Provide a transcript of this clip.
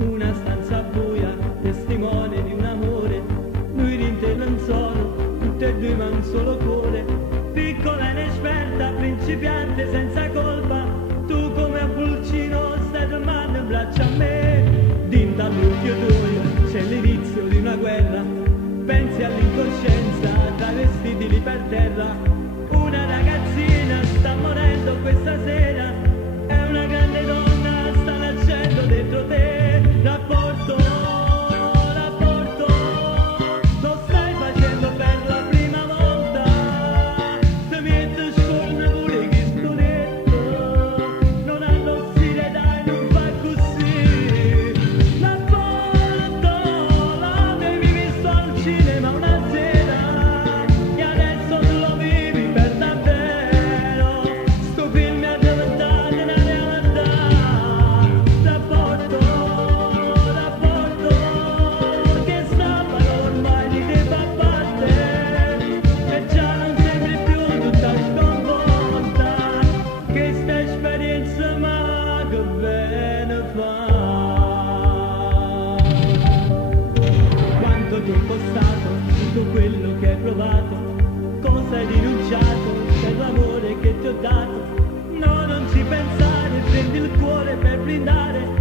Una stanza buia, testimone di un amore, lui in te non sono, tutte e due ma un solo cuore, piccola inesperta, principiante senza colpa, tu come a pulcino stai domando in braccio a me, dinta all'occhio tuo, c'è l'inizio di una guerra, pensi all'incoscienza, tra vestiti lì per terra, una ragazzina sta morendo questa sera, è una grande donna, sta nascendo dentro te. Rapporto, lo stai facendo per la prima volta, ti metti scorno pure chi studetto, non hanno stile dai, non fa così. Rapporto, l'avevi visto al cinema una sera, e adesso tu lo vivi per davvero, sto film è diventato una realtà. Rapporto, che stavano ormai di te fa parte, e già non sembri più tutta sconvolta, che sta esperienza ma che bene fa. Quanto tempo è stato, tutto quello che hai provato, cosa hai rinunciato per l'amore che ti ho dato, no non ci pensare, prendi il cuore per brindare,